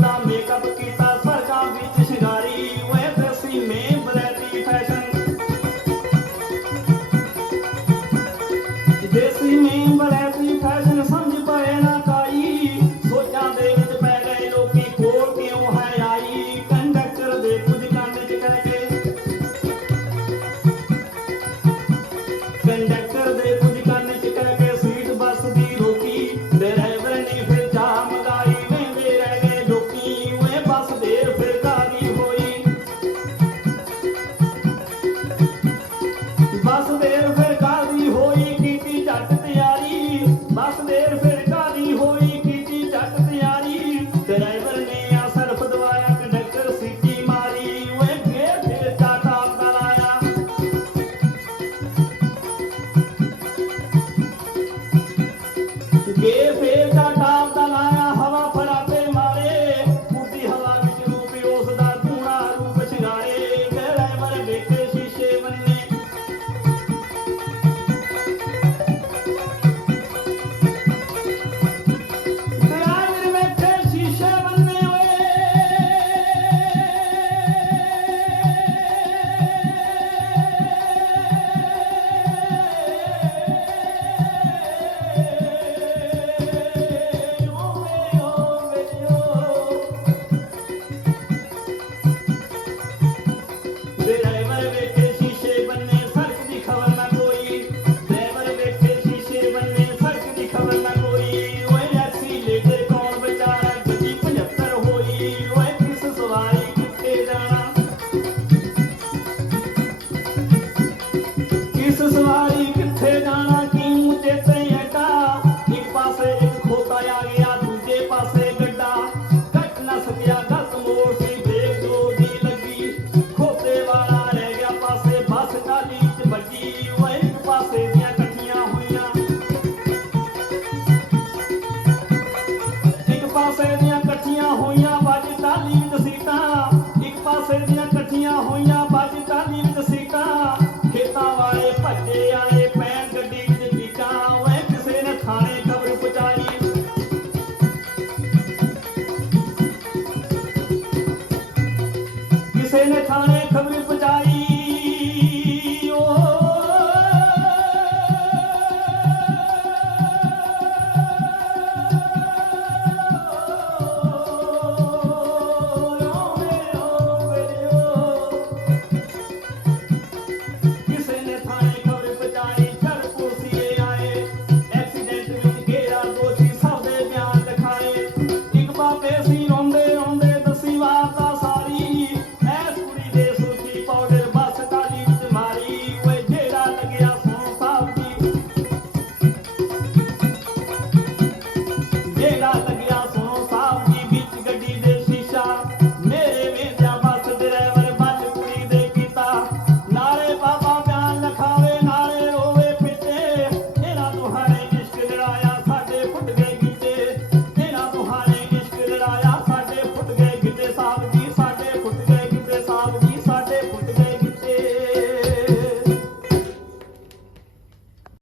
Jamaica ਜਾਣਾ ਕਿਉਂ? ਚੇਤੇ ਹਟਾ ਇੱਕ ਪਾਸੇ ਇੱਕ ਖੋਤਾ ਆ ਗਿਆ, ਦੂਜੇ ਪਾਸੇ ਗੱਡਾ। ਕੱਟ ਨਾ ਸਕਿਆ ਗਲਤ ਮੋੜ ਸੀ ਦੇਖ ਦੋ ਦੀ ਲੱਗੀ। ਖੋਤੇ ਵਾਲਾ ਰਹਿ ਗਿਆ ਪਾਸੇ, ਬਸ ਟਾਲੀ ਚ ਵੱਜੀ। ਉਹ ਇੱਕ ਪਾਸੇ ਦੀਆਂ ਇਕੱਠੀਆਂ ਹੋਈਆਂ। ਇੱਕ ਪਾਸੇ ਦੀਆਂ ਇਕੱਠੀਆਂ ਹੋਈਆਂ, ਵੱਜ ਟਾਲੀ ਨਸੀਟਾਂ ਇੱਕ ਪਾਸੇ ਦੀਆਂ ਇਕੱਠੀਆਂ ਹੋਈਆਂ Sena Khan